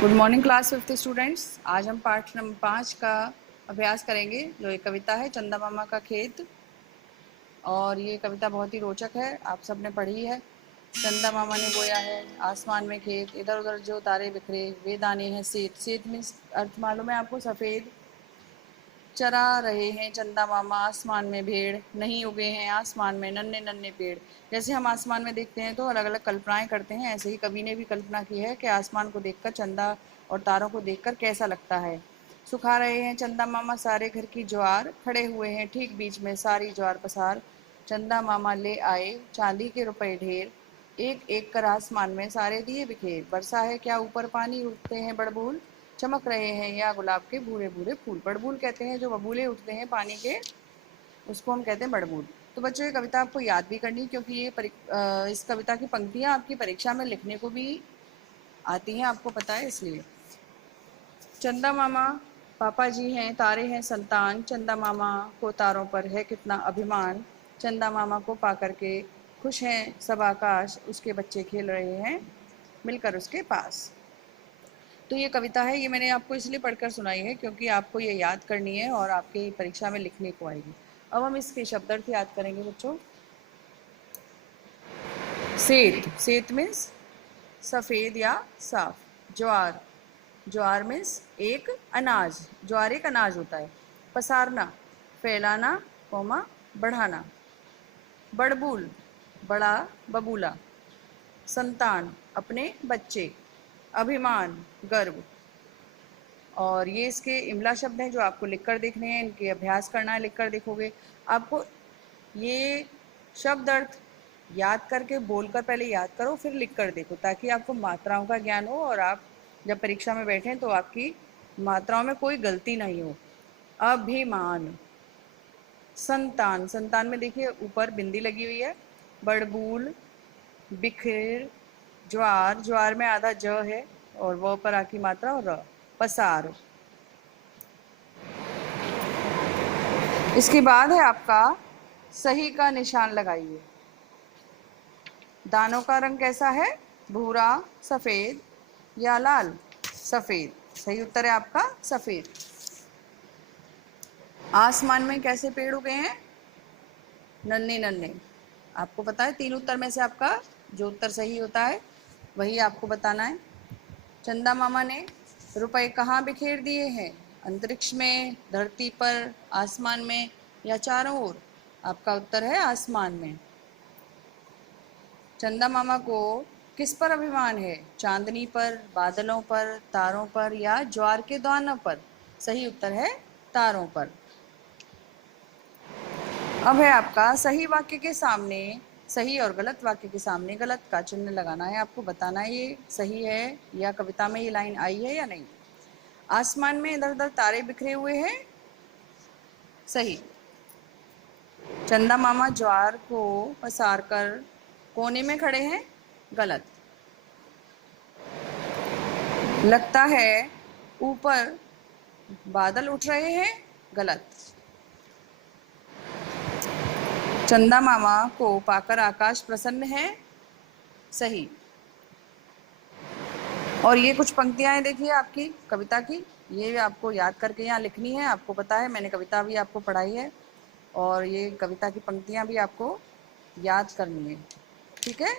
Good morning class 5th students. आज हम पाठ नंबर 5 का अभ्यास करेंगे जो एक कविता है चंदा मामा का खेत। और ये कविता बहुत ही रोचक है, आप सब ने पढ़ी है। चंदा मामा ने बोया है आसमान में खेत, इधर उधर जो तारे बिखरे वे दाने हैं सेत। सेत मीन्स अर्थ मालूम है आपको, सफ़ेद। चरा रहे हैं चंदा मामा आसमान में भेड़, नहीं उगे हैं आसमान में नन्हे नन्हे पेड़। जैसे हम आसमान में देखते हैं तो अलग अलग कल्पनाएं करते हैं, ऐसे ही कवि ने भी कल्पना की है कि आसमान को देखकर, चंदा और तारों को देखकर कैसा लगता है। सुखा रहे हैं चंदा मामा सारे घर की ज्वार, खड़े हुए हैं ठीक बीच में सारी ज्वार पसार। चंदा मामा ले आए चांदी के रुपए ढेर, एक एक कर आसमान में सारे दिए बिखेर। बरसा है क्या ऊपर पानी, उठते हैं बड़बूल, चमक रहे हैं या गुलाब के भूरे भूरे फूल। बड़बूल कहते हैं जो बबूले उठते हैं पानी के, उसको हम कहते हैं बड़बूल। तो बच्चों ये कविता आपको याद भी करनी, क्योंकि ये इस कविता की पंक्तियाँ आपकी परीक्षा में लिखने को भी आती हैं, आपको पता है इसलिए। चंदा मामा पापा जी हैं, तारे हैं संतान, चंदा मामा को तारों पर है कितना अभिमान। चंदा मामा को पा करके खुश हैं सब आकाश, उसके बच्चे खेल रहे हैं मिलकर उसके पास। तो ये कविता है, ये मैंने आपको इसलिए पढ़कर सुनाई है क्योंकि आपको ये याद करनी है और आपकी परीक्षा में लिखने को आएगी। अब हम इसके शब्दार्थ याद करेंगे बच्चों। सेत, सेत मीन्स सफ़ेद या साफ। ज्वार, ज्वार मीन्स एक अनाज, ज्वार एक अनाज होता है। पसारना, फैलाना कोमा बढ़ाना। बड़बूल, बड़ा बबूला। संतान, अपने बच्चे। अभिमान, गर्व। और ये इसके इमला शब्द हैं जो आपको लिखकर देखने हैं, इनके अभ्यास करना है, लिखकर देखोगे। आपको ये शब्द अर्थ याद करके बोलकर पहले याद करो, फिर लिखकर देखो, ताकि आपको मात्राओं का ज्ञान हो और आप जब परीक्षा में बैठें तो आपकी मात्राओं में कोई गलती नहीं हो। अभिमान, संतान, संतान में देखिए ऊपर बिंदी लगी हुई है। बड़बूल, बिखेर, ज्वार, ज्वार में आधा ज है और वो पर आकी मात्रा और र। पसार। इसके बाद है आपका सही का निशान लगाइए। दानों का रंग कैसा है, भूरा, सफेद या लाल। सफेद, सही उत्तर है आपका सफेद। आसमान में कैसे पेड़ उगे हैं, नन्हे नन्हे। आपको पता है तीन उत्तर में से आपका जो उत्तर सही होता है वही आपको बताना है। चंदा मामा ने रुपए कहाँ बिखेर दिए हैं, अंतरिक्ष में, धरती पर, आसमान में या चारों ओर। आपका उत्तर है आसमान में। चंदा मामा को किस पर अभिमान है, चांदनी पर, बादलों पर, तारों पर या ज्वार के दानों पर। सही उत्तर है तारों पर। अब है आपका सही वाक्य के सामने, सही और गलत वाक्य के सामने गलत का चिन्ह लगाना है। आपको बताना है ये सही है या कविता में ये लाइन आई है या नहीं। आसमान में इधर उधर तारे बिखरे हुए हैं, सही। चंदा मामा ज्वार को पसार कर कोने में खड़े हैं, गलत। लगता है ऊपर बादल उठ रहे हैं, गलत। चंदा मामा को पाकर आकाश प्रसन्न है, सही। और ये कुछ पंक्तियां हैं देखिए आपकी कविता की, ये आपको याद करके यहाँ लिखनी है। आपको पता है मैंने कविता भी आपको पढ़ाई है और ये कविता की पंक्तियां भी आपको याद करनी है, ठीक है।